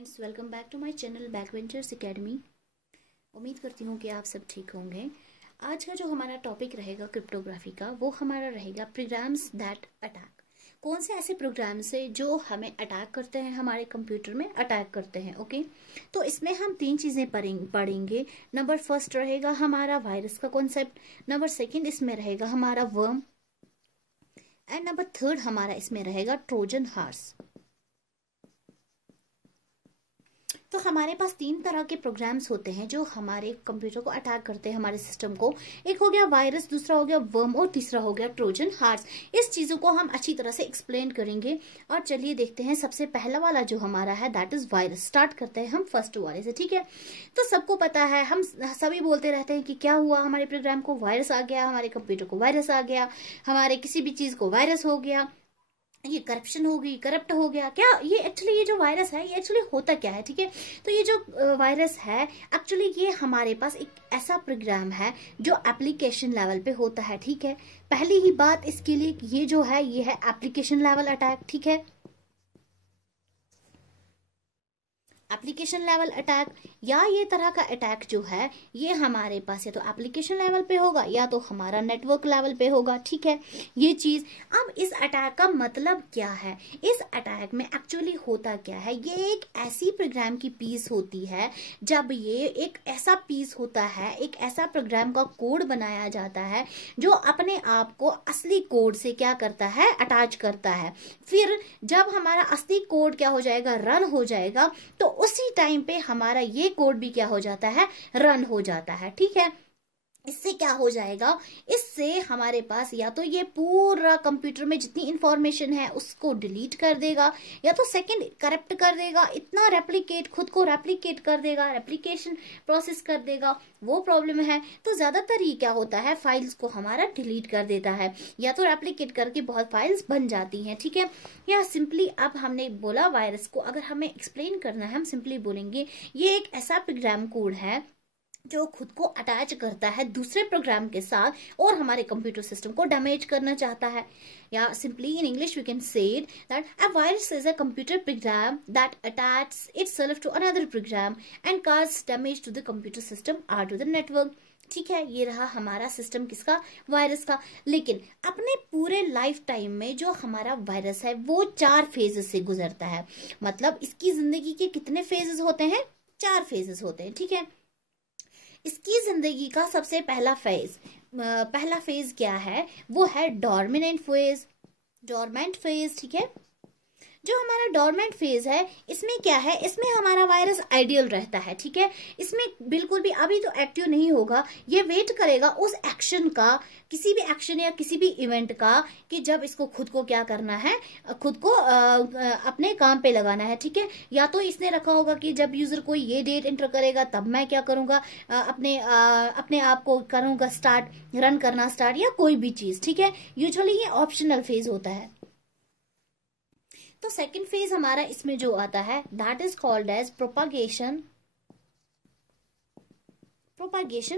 Friends, welcome back to my channel Backventures Academy. उम्मीद करती हूँ कि आप सब ठीक होंगे। आज का जो हमारा टॉपिक रहेगा क्रिप्टोग्राफी का, वो हमारा रहेगा प्रोग्राम्स दैट अटैक। कौन से ऐसे प्रोग्राम्स है जो हमें अटैक करते हैं, हमारे कंप्यूटर में अटैक करते हैं। ओके, तो इसमें हम तीन चीज़ें पढ़ेंगे। नंबर फर्स्ट रहेगा हमारा वायरस का कॉन्सेप्ट, नंबर सेकेंड इसमें रहेगा हमारा वर्म, एंड नंबर थर्ड हमारा इसमें रहेगा ट्रोजन हॉर्स। तो हमारे पास तीन तरह के प्रोग्राम्स होते हैं जो हमारे कंप्यूटर को अटैक करते हैं, हमारे सिस्टम को। एक हो गया वायरस, दूसरा हो गया वर्म और तीसरा हो गया ट्रोजन हॉर्स। इस चीजों को हम अच्छी तरह से एक्सप्लेन करेंगे। और चलिए देखते हैं, सबसे पहला वाला जो हमारा है दैट इज वायरस। स्टार्ट करते हैं हम फर्स्ट वाले से, ठीक है। तो सबको पता है, हम सभी बोलते रहते हैं कि क्या हुआ, हमारे प्रोग्राम को वायरस आ गया, हमारे कंप्यूटर को वायरस आ गया, हमारे किसी भी चीज को वायरस हो गया, ये करप्शन हो गई, करप्ट हो गया। क्या ये एक्चुअली ये जो वायरस है ये एक्चुअली होता क्या है, ठीक है। तो ये जो वायरस है एक्चुअली ये हमारे पास एक ऐसा प्रोग्राम है जो एप्लीकेशन लेवल पे होता है, ठीक है। पहली ही बात इसके लिए, ये जो है ये है एप्लीकेशन लेवल अटैक, ठीक है। एप्लीकेशन लेवल अटैक या ये तरह का अटैक जो है ये हमारे पास या तो एप्लीकेशन लेवल पे होगा या तो हमारा नेटवर्क लेवल पे होगा, ठीक है। ये चीज, अब इस अटैक का मतलब क्या है, इस अटैक में एक्चुअली होता क्या है। ये एक ऐसी प्रोग्राम की पीस होती है, जब ये एक ऐसा पीस होता है, एक ऐसा प्रोग्राम का कोड बनाया जाता है जो अपने आप को असली कोड से क्या करता है, अटैच करता है। फिर जब हमारा असली कोड क्या हो जाएगा, रन हो जाएगा, तो उसी टाइम पे हमारा ये कोड भी क्या हो जाता है, रन हो जाता है, ठीक है। इससे क्या हो जाएगा, इससे हमारे पास या तो ये पूरा कंप्यूटर में जितनी इंफॉर्मेशन है उसको डिलीट कर देगा, या तो सेकंड करप्ट कर देगा, इतना रेप्लिकेट, खुद को रेप्लिकेट कर देगा, रेप्लिकेशन प्रोसेस कर देगा, वो प्रॉब्लम है। तो ज्यादातर ये क्या होता है, फाइल्स को हमारा डिलीट कर देता है, या तो रेप्लिकेट करके बहुत फाइल्स बन जाती हैं, ठीक है। या सिंपली, अब हमने बोला वायरस को अगर हमें एक्सप्लेन करना है, हम सिंपली बोलेंगे ये एक ऐसा प्रोग्राम कोड है जो खुद को अटैच करता है दूसरे प्रोग्राम के साथ और हमारे कंप्यूटर सिस्टम को डैमेज करना चाहता है। या simply in English we can say that a virus is a computer program that attach itself to another program and cause damage to the computer system और टू द नेटवर्क, ठीक है। ये रहा हमारा सिस्टम किसका, वायरस का। लेकिन अपने पूरे लाइफ टाइम में जो हमारा वायरस है वो 4 फेजेस से गुजरता है। मतलब इसकी जिंदगी के कितने फेजेस होते हैं, 4 फेजेस होते हैं, ठीक है। इसकी जिंदगी का सबसे पहला फेज क्या है, वो है डोरमेंट फेज। डोरमेंट फेज, ठीक है। जो हमारा डोरमेंट फेज है इसमें क्या है, इसमें हमारा वायरस आइडियल रहता है, ठीक है। इसमें बिल्कुल भी अभी तो एक्टिव नहीं होगा, ये वेट करेगा उस एक्शन का, किसी भी एक्शन या किसी भी इवेंट का, कि जब इसको खुद को क्या करना है, खुद को अपने काम पे लगाना है, ठीक है। या तो इसने रखा होगा कि जब यूजर कोई ये डेट एंटर करेगा तब मैं क्या करूंगा, अपने आप को करूंगा स्टार्ट, रन करना स्टार्ट, या कोई भी चीज, ठीक है। यूजुअली ये ऑप्शनल फेज होता है। तो सेकंड फेज हमारा इसमें जो आता है that is called as propagation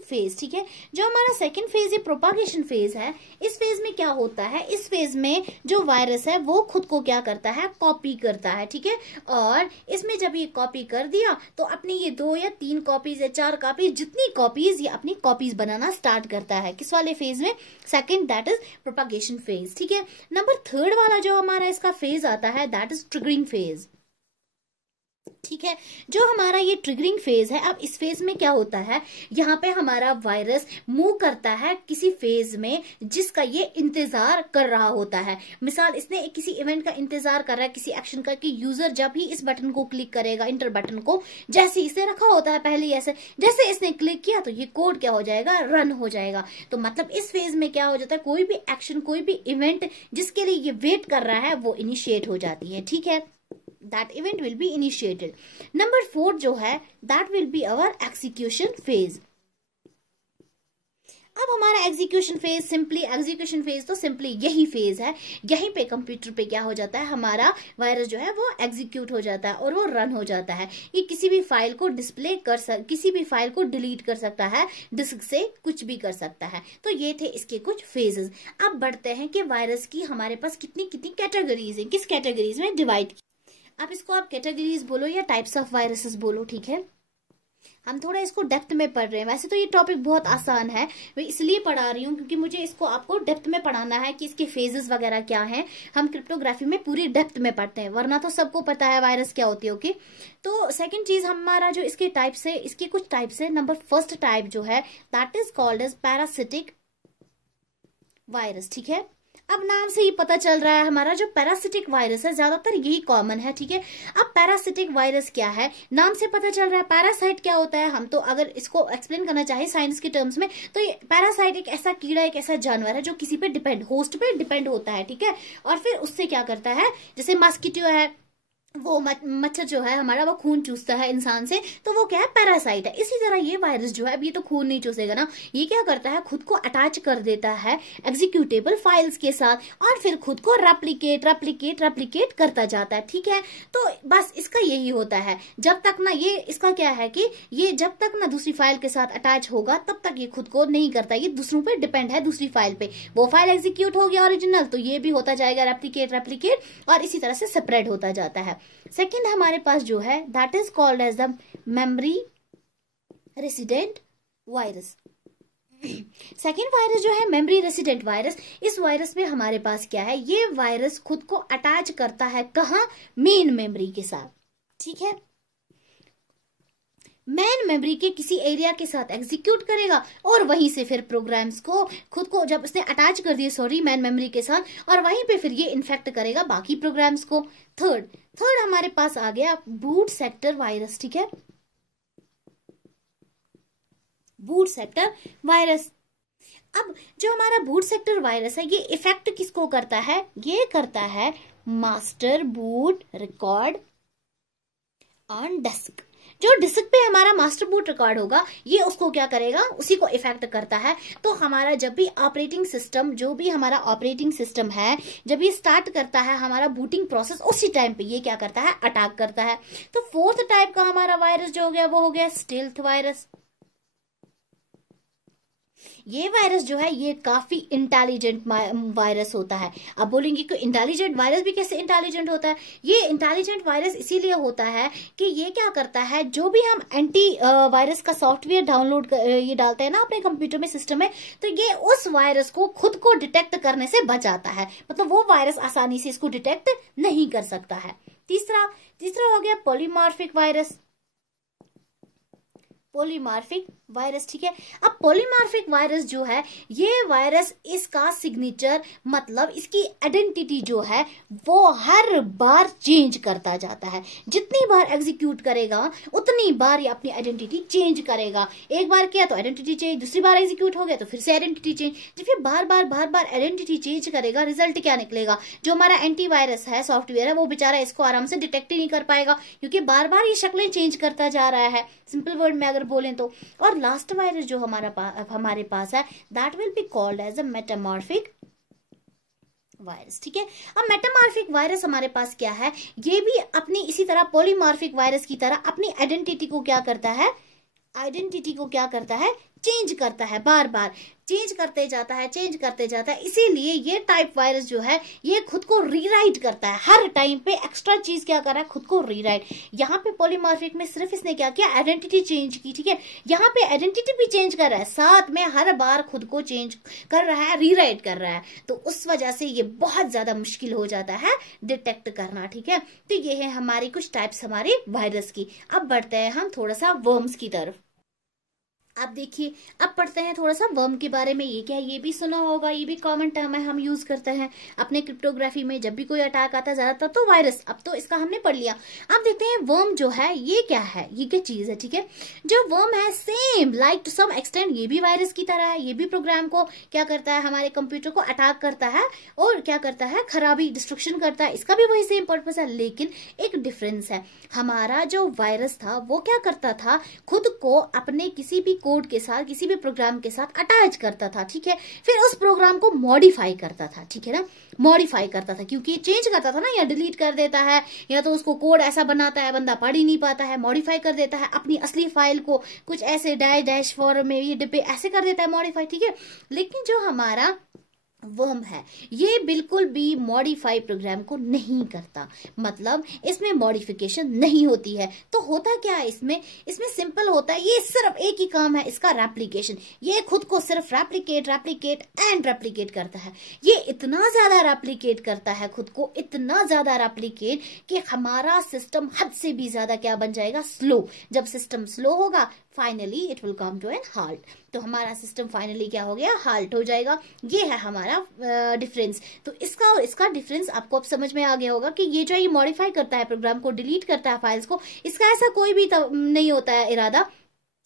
phase, ठीक है। जो हमारा सेकंड फेज है प्रोपागेशन फेज है, इस फेज में क्या होता है, इस फेज में जो वायरस है वो खुद को क्या करता है, कॉपी करता है, ठीक है। और इसमें जब ये कॉपी कर दिया तो अपनी ये 2 या 3 कॉपीज या 4 कॉपीज, जितनी कॉपीज, ये अपनी कॉपीज बनाना स्टार्ट करता है। किस वाले फेज में, second, that is propagation phase, ठीक है। नंबर थर्ड वाला जो हमारा इसका फेज आता है दैट इज ट्रिगरिंग फेज, ठीक है। जो हमारा ये ट्रिगरिंग फेज है, अब इस फेज में क्या होता है, यहाँ पे हमारा वायरस मूव करता है किसी फेज में जिसका ये इंतजार कर रहा होता है। मिसाल, इसने किसी इवेंट का इंतजार कर रहा है, किसी एक्शन का, कि यूजर जब ही इस बटन को क्लिक करेगा, इंटर बटन को, जैसे इसने रखा होता है पहले, ऐसे जैसे इसने क्लिक किया तो ये कोड क्या हो जाएगा, रन हो जाएगा। तो मतलब इस फेज में क्या हो जाता है, कोई भी एक्शन, कोई भी इवेंट जिसके लिए ये वेट कर रहा है वो इनिशिएट हो जाती है, ठीक है। that event will be initiated. Number 4 जो है that will be our execution phase. अब हमारा एग्जीक्यूशन फेज तो सिंपली यही फेज है। यहीं पे कंप्यूटर पे क्या हो जाता है, हमारा वायरस जो है वो एग्जीक्यूट हो जाता है और वो रन हो जाता है। ये किसी भी फाइल को किसी भी फाइल को डिलीट कर सकता है, डिस्क से कुछ भी कर सकता है। तो ये थे इसके कुछ फेजेस। अब बढ़ते हैं कि वायरस की हमारे पास कितनी कैटेगरीज हैं, किस कैटेगरीज में डिवाइड। आप इसको आप कैटेगरीज बोलो या टाइप्स ऑफ वायरसेस बोलो, ठीक है। हम थोड़ा इसको डेप्थ में पढ़ रहे हैं। वैसे तो ये टॉपिक बहुत आसान है, मैं इसलिए पढ़ा रही हूँ क्योंकि मुझे इसको आपको डेप्थ में पढ़ाना है कि इसके फेजेस वगैरह क्या हैं। हम क्रिप्टोग्राफी में पूरी डेप्थ में पढ़ते हैं, वरना तो सबको पता है वायरस क्या होती है। ओके, तो सेकंड चीज हमारा जो इसके टाइप्स है, इसके कुछ टाइप्स है। नंबर फर्स्ट टाइप जो है that is called as parasitic virus, ठीक है। अब नाम से ही पता चल रहा है हमारा जो पैरासिटिक वायरस है ज्यादातर यही कॉमन है, ठीक है। अब पैरासिटिक वायरस क्या है, नाम से पता चल रहा है। पैरासाइट क्या होता है, हम तो अगर इसको एक्सप्लेन करना चाहे साइंस के टर्म्स में तो ये पैरासाइट एक ऐसा कीड़ा, एक ऐसा जानवर है जो किसी पे डिपेंड, होस्ट पे डिपेंड होता है, ठीक है। और फिर उससे क्या करता है, जैसे मस्किटो है, वो मच्छर जो है हमारा वो खून चूसता है इंसान से, तो वो क्या है, पैरासाइट है। इसी तरह ये वायरस जो है, अब ये तो खून नहीं चूसेगा ना, ये क्या करता है, खुद को अटैच कर देता है एग्जीक्यूटेबल फाइल्स के साथ और फिर खुद को रेप्लिकेट करता जाता है, ठीक है। तो बस इसका यही होता है, जब तक ना ये, इसका क्या है कि ये जब तक ना दूसरी फाइल के साथ अटैच होगा तब तक ये खुद को नहीं करता, ये दूसरों पे डिपेंड है, दूसरी फाइल पे। वो फाइल एग्जीक्यूट हो गया ओरिजिनल, तो ये भी होता जाएगा रेप्लिकेट और इसी तरह से स्प्रेड होता जाता है। सेकेंड हमारे पास जो है that is called as the memory resident virus. Second virus जो है मेमोरी रेसिडेंट वायरस, इस वायरस में हमारे पास क्या है, ये वायरस खुद को अटैच करता है कहाँ, मेन मेमोरी के साथ, ठीक है। मेन मेमोरी के किसी एरिया के साथ एग्जीक्यूट करेगा और वहीं से फिर प्रोग्राम्स को खुद को जब उसने अटैच कर दिए मेन मेमोरी के साथ, और वहीं पे फिर ये इन्फेक्ट करेगा बाकी प्रोग्राम्स को। थर्ड हमारे पास आ गया बूट सेक्टर वायरस, ठीक है। बूट सेक्टर वायरस, अब जो हमारा बूट सेक्टर वायरस है ये इफेक्ट किसको करता है, ये करता है master boot record on disk. जो डिस्क पे हमारा मास्टर बूट रिकॉर्ड होगा ये उसको क्या करेगा, उसी को इफेक्ट करता है। तो हमारा जब भी ऑपरेटिंग सिस्टम, जो भी हमारा ऑपरेटिंग सिस्टम है, जब ये स्टार्ट करता है हमारा बूटिंग प्रोसेस, उसी टाइम पे ये क्या करता है, अटैक करता है। तो फोर्थ टाइप का हमारा वायरस जो हो गया वो हो गया स्टेल्थ वायरस। ये वायरस जो है ये काफी इंटेलिजेंट वायरस होता है। अब बोलेंगे कि इंटेलिजेंट वायरस भी कैसे इंटेलिजेंट होता है, ये इंटेलिजेंट वायरस इसीलिए होता है कि ये क्या करता है, जो भी हम एंटी वायरस का सॉफ्टवेयर डाउनलोड ये डालते हैं ना अपने कंप्यूटर में, सिस्टम में, तो ये उस वायरस को खुद को डिटेक्ट करने से बचाता है, मतलब वो वायरस आसानी से इसको डिटेक्ट नहीं कर सकता है। तीसरा हो गया पॉलीमॉर्फिक वायरस, पॉलीमॉर्फिक वायरस, ठीक है। अब पॉलीमॉर्फिक वायरस जो है, ये वायरस, इसका सिग्नेचर मतलब इसकी आइडेंटिटी जो है वो हर बार चेंज करता जाता है। जितनी बार एग्जीक्यूट करेगा उतनी बार ये अपनी आइडेंटिटी चेंज करेगा। एक बार किया तो आइडेंटिटी चेंज, दूसरी बार एग्जीक्यूट हो गया तो फिर से आइडेंटिटी चेंज। जब ये बार बार आइडेंटिटी चेंज करेगा, रिजल्ट क्या निकलेगा, जो हमारा एंटीवायरस है सॉफ्टवेयर है वो बेचारा इसको आराम से डिटेक्ट ही नहीं कर पाएगा, क्योंकि बार बार ये शक्लें चेंज करता जा रहा है, सिंपल वर्ड में अगर बोलें तो। और लास्ट वायरस जो हमारे पास है that will be called as a metamorphic virus, ठीक है। अब मेटामॉर्फिक वायरस हमारे पास क्या है, ये भी अपनी इसी तरह पॉलीमॉर्फिक वायरस की तरह अपनी आइडेंटिटी को क्या करता है, चेंज करता है, बार बार चेंज करते जाता है। इसीलिए ये टाइप वायरस जो है ये खुद को रीराइट करता है, हर टाइम पे एक्स्ट्रा चीज क्या कर रहा है, खुद को रीराइट। यहाँ पे पॉलीमॉर्फिक में सिर्फ इसने क्या किया, आइडेंटिटी चेंज की, ठीक है। यहाँ पे आइडेंटिटी भी चेंज कर रहा है, साथ में हर बार खुद को चेंज कर रहा है, रीराइट कर रहा है। तो उस वजह से ये बहुत ज्यादा मुश्किल हो जाता है डिटेक्ट करना, ठीक है। तो ये है हमारी कुछ टाइप्स हमारे वायरस की। अब बढ़ते हैं हम थोड़ा सा वर्म्स की तरफ। अब देखिए, अब पढ़ते हैं थोड़ा सा वर्म के बारे में। ये क्या है, ये भी सुना होगा, ये भी कॉमन टर्म है, हम यूज करते हैं अपने क्रिप्टोग्राफी में जब भी कोई अटैक आता है, ज्यादातर तो वायरस। अब तो इसका हमने पढ़ लिया। अब देखते हैं वर्म जो है ये क्या है, ये क्या चीज है, ठीक है। जो वर्म है same like to some extent ये भी वायरस की तरह है, ये भी प्रोग्राम को क्या करता है, हमारे कंप्यूटर को अटैक करता है और क्या करता है, खराबी, डिस्ट्रक्शन करता है। इसका भी वही सेम पर्पस है, लेकिन एक डिफरेंस है। हमारा जो वायरस था वो क्या करता था, खुद को अपने किसी भी कोड के साथ, किसी भी प्रोग्राम के साथ अटैच करता था, ठीक है। फिर उस प्रोग्राम को मॉडिफाई करता था, ठीक है ना, मॉडिफाई करता था, क्योंकि चेंज करता था ना, या डिलीट कर देता है, या तो उसको कोड ऐसा बनाता है बंदा पढ़ ही नहीं पाता है, मॉडिफाई कर देता है, अपनी असली फाइल को कुछ ऐसे डैश फॉर्म में ये डिब्बे ऐसे कर देता है मॉडिफाई, ठीक है। लेकिन जो हमारा वर्म है, ये बिल्कुल भी मॉडिफाई प्रोग्राम को नहीं करता, मतलब इसमें मॉडिफिकेशन नहीं होती है। तो होता क्या है इसमें सिंपल होता है, ये सिर्फ एक ही काम है इसका, रेप्लिकेशन। ये खुद को सिर्फ रेप्लिकेट एंड रेप्लिकेट करता है। ये इतना ज्यादा रेप्लिकेट करता है खुद को, इतना ज्यादा रेप्लिकेट कि हमारा सिस्टम हद से भी ज्यादा क्या बन जाएगा, स्लो। जब सिस्टम स्लो होगा finally it will come to an halt. तो हमारा सिस्टम फाइनली क्या हो गया, हाल्ट हो जाएगा। ये है हमारा डिफरेंस। तो इसका और इसका डिफरेंस आपको अब समझ में आ गया होगा कि ये जो ये मॉडिफाई करता है प्रोग्राम को, डिलीट करता है फाइल्स को, इसका ऐसा कोई भी नहीं होता है इरादा।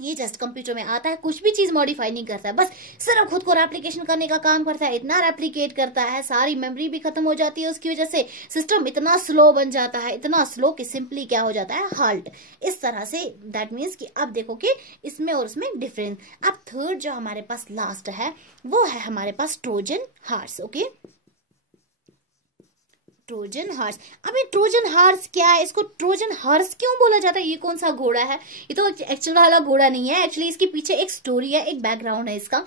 ये जस्ट कंप्यूटर में आता है, कुछ भी चीज मॉडिफाई नहीं करता है, बस सिर्फ खुद को रेप्लिकेशन करने का काम करता है। इतना रेप्लिकेट करता है, सारी मेमोरी भी खत्म हो जाती है उसकी वजह से, सिस्टम इतना स्लो बन जाता है, इतना स्लो कि सिंपली क्या हो जाता है, हाल्ट। इस तरह से दैट मीन्स कि अब देखो कि इसमें और उसमें डिफरेंस। अब थर्ड जो हमारे पास लास्ट है वो है हमारे पास Trojan horse. Okay, Trojan horse. अब ये ट्रोजन हॉर्स क्या है, इसको ट्रोजन हॉर्स क्यों बोला जाता है, ये कौन सा घोड़ा है, ये तो एक्चुअल वाला घोड़ा नहीं है। एक्चुअली इसके पीछे एक स्टोरी है, एक बैकग्राउंड है इसका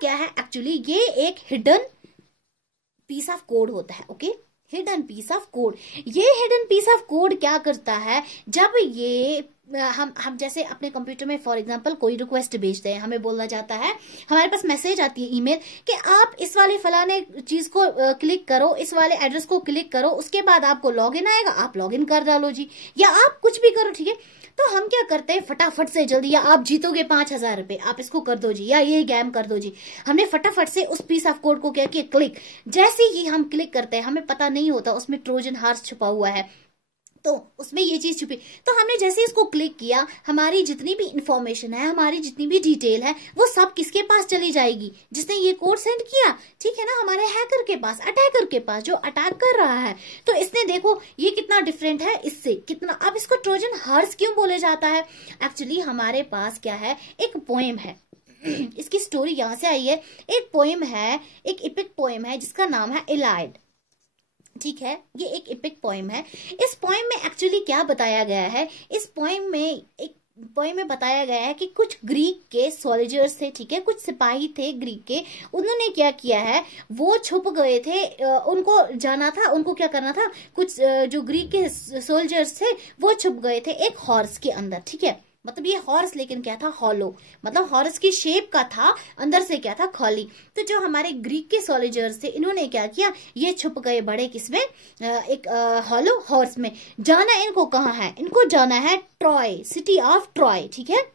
क्या है, एक्चुअली ये एक हिडन पीस ऑफ कोड होता है। Okay, hidden piece of code. ये हिडन पीस ऑफ कोड क्या करता है, जब ये हम जैसे अपने कंप्यूटर में फॉर एग्जांपल कोई रिक्वेस्ट भेजते हैं, हमें बोला जाता है, हमारे पास मैसेज आती है ईमेल कि आप इस वाले फलाने चीज को क्लिक करो, इस वाले एड्रेस को क्लिक करो, उसके बाद आपको लॉगिन आएगा, आप लॉगिन कर डालो जी, या आप कुछ भी करो, ठीक है। तो हम क्या करते हैं, फटाफट से जल्दी, या आप जीतोगे 5,000 रुपए, आप इसको कर दो जी, या ये गेम कर दो जी। हमने फटाफट से उस पीस ऑफ कोड को क्या किया, क्लिक। जैसे ही हम क्लिक करते हैं, हमें पता नहीं होता उसमें ट्रोजन हॉर्स छुपा हुआ है, तो उसमें ये चीज छुपी। तो हमने जैसे इसको क्लिक किया, हमारी जितनी भी इंफॉर्मेशन है, हमारी जितनी भी डिटेल है, वो सब किसके पास चली जाएगी, जिसने ये कोड सेंड किया, ठीक है ना, हमारे हैकर के पास, अटैकर के पास, जो अटैक कर रहा है। तो इसने देखो ये कितना डिफरेंट है इससे, कितना। अब इसको ट्रोजन हॉर्स क्यों बोले जाता है, एक्चुअली हमारे पास क्या है, एक पोएम है, इसकी स्टोरी यहां से आई है। एक पोएम है, एक इपिक पोएम है जिसका नाम है इलाइड, ठीक है। ये एक इपिक पोएम है। इस पोएम में एक्चुअली क्या बताया गया है, इस पोएम में बताया गया है कि कुछ ग्रीक के सोल्जर्स थे, ठीक है, कुछ सिपाही थे ग्रीक के, उन्होंने क्या किया है, वो छुप गए थे, उनको जाना था, उनको क्या करना था, कुछ जो ग्रीक के सोल्जर्स थे वो छुप गए थे एक हॉर्स के अंदर, ठीक है। मतलब ये हॉर्स लेकिन क्या था, हॉलो, मतलब हॉर्स की शेप का था, अंदर से क्या था, खाली। तो जो हमारे ग्रीक के सोल्जर्स थे, इन्होंने क्या किया, ये छुप गए बड़े किसमें, एक हॉलो हॉर्स में। जाना इनको कहाँ है, इनको जाना है ट्रॉय, सिटी ऑफ ट्रॉय, ठीक है,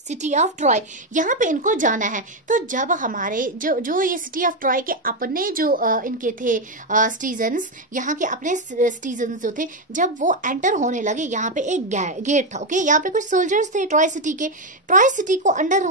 सिटी ऑफ ट्रॉय, यहाँ पे इनको जाना है। तो जब हमारे जो ये सिटी ऑफ ट्रॉय के अपने जो इनके थे सिटीजन्स, यहाँ के अपने सिटीजन्स जो थे, जब वो एंटर होने लगे, यहाँ पे एक गेट था, ओके, यहाँ पे कुछ सोल्जर्स थे ट्रॉय सिटी के। ट्रॉय सिटी को एंटर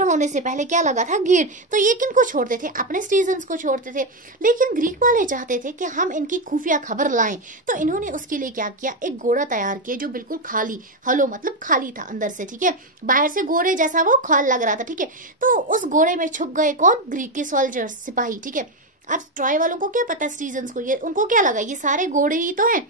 होने से पहले क्या लगा था, गेट। तो ये किनको छोड़ते थे, अपने सिटीजन्स को छोड़ते थे। लेकिन ग्रीक वाले चाहते थे कि हम इनकी खुफिया खबर लाएं, तो इन्होंने उसके लिए क्या किया, एक घोड़ा तैयार किया जो बिल्कुल खाली, हलो मतलब खाली था अंदर से, ठीक है, बाहर से घोड़े जैसा वो खाल लग रहा था, ठीक है। तो उस घोड़े में छुप गए कौन, ग्रीक के सोल्जर्स, सिपाही, ठीक है। अब ट्रॉय वालों को क्या पता, सिटीजन्स को, ये उनको क्या लगा, ये सारे घोड़े ही तो हैं,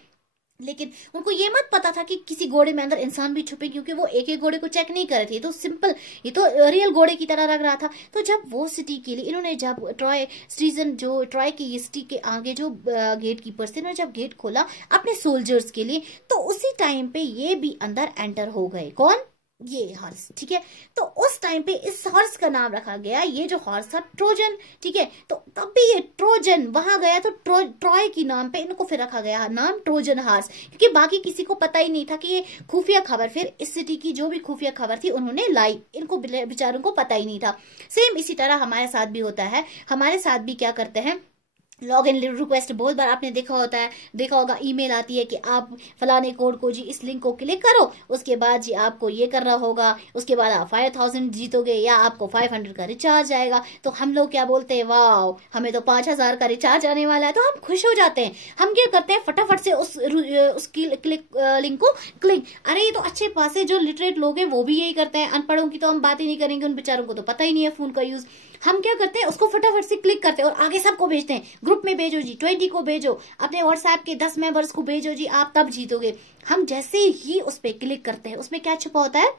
लेकिन उनको ये मत पता था कि किसी घोड़े में अंदर इंसान भी छुपे, क्योंकि वो एक एक घोड़े को चेक नहीं कर रहे थे। तो सिंपल, ये तो रियल घोड़े की तरह लग रहा था। तो जब वो सिटी के लिए इन्होंने, जब ट्रॉय सिटीजन, जो ट्रॉय की सिटी के आगे जो गेट कीपर थे, इन्होंने जब गेट खोला अपने सोल्जर्स के लिए, तो उसी टाइम पे ये भी अंदर एंटर हो गए, कौन, ये हॉर्स, ठीक है। तो उस टाइम पे इस हॉर्स का नाम रखा गया, ये जो हॉर्स था, ट्रोजन, ठीक है। तो तब भी ये ट्रोजन वहां गया, तो ट्रॉय की नाम पे इनको फिर रखा गया नाम ट्रोजन हॉर्स, क्योंकि बाकी किसी को पता ही नहीं था कि ये खुफिया खबर, फिर इस सिटी की जो भी खुफिया खबर थी उन्होंने लाई, इनको बेचारों को पता ही नहीं था। सेम इसी तरह हमारे साथ भी होता है, हमारे साथ भी क्या करते हैं, लॉग इन रिक्वेस्ट बहुत बार आपने देखा होगा, ईमेल आती है कि आप फलाने कोड को जी, इस लिंक को क्लिक करो, उसके बाद जी आपको ये करना होगा, उसके बाद आप 5,000 जीतोगे, या आपको 500 का रिचार्ज आएगा। तो हम लोग क्या बोलते हैं, वाह हमें तो 5,000 का रिचार्ज आने वाला है, तो हम खुश हो जाते हैं। हम क्या करते हैं, फटाफट से उस लिंक को क्लिक। अरे ये तो अच्छे पासे जो लिटरेट लोग हैं वो भी यही करते हैं, अनपढ़ों की तो हम बात ही नहीं करेंगे, उन बेचारों को तो पता ही नहीं है फोन का यूज। हम क्या करते हैं, उसको फटाफट से क्लिक करते हैं और आगे सबको भेजते हैं, ग्रुप में भेजो जी, 20 को भेजो, अपने व्हाट्सएप के 10 मेंबर्स को भेजो जी, आप तब जीतोगे। हम जैसे ही उस पर क्लिक करते हैं, उसमें क्या छुपा होता है,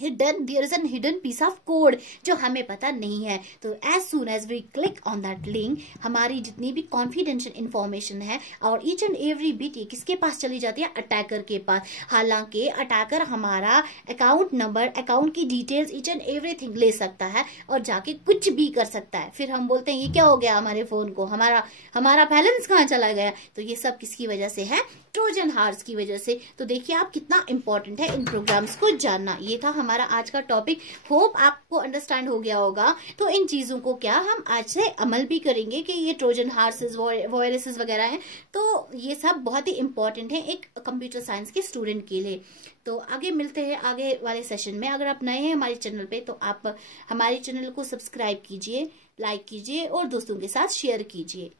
there is an hidden piece of code जो हमें पता नहीं है। तो as soon as we click on that link, हमारी जितनी भी कॉन्फिडेंशियल इंफॉर्मेशन है और ईच एंड एवरी बिट ये किसके पास चली जाती है, अटैकर के पास। हालांकि अटैकर हमारा अकाउंट नंबर, अकाउंट की डिटेल्स, ईच एंड एवरीथिंग ले सकता है और जाके कुछ भी कर सकता है। फिर हम बोलते हैं ये क्या हो गया हमारे फोन को, हमारा बैलेंस कहाँ चला गया। तो ये सब किसकी वजह से है, ट्रोजन हार्स की वजह से। तो देखिए आप कितना इंपॉर्टेंट है इन प्रोग्राम्स को जानना। ये था हमारा आज का टॉपिक, होप आपको अंडरस्टैंड हो गया होगा। तो इन चीजों को क्या हम आज से अमल भी करेंगे कि ये ट्रोजन हार्सेस, वायरसेस वगैरह हैं, तो ये सब बहुत ही इंपॉर्टेंट है एक कंप्यूटर साइंस के स्टूडेंट के लिए। तो आगे मिलते हैं आगे वाले सेशन में। अगर आप नए हैं हमारे चैनल पे तो आप हमारे चैनल को सब्सक्राइब कीजिए, लाइक कीजिए और दोस्तों के साथ शेयर कीजिए।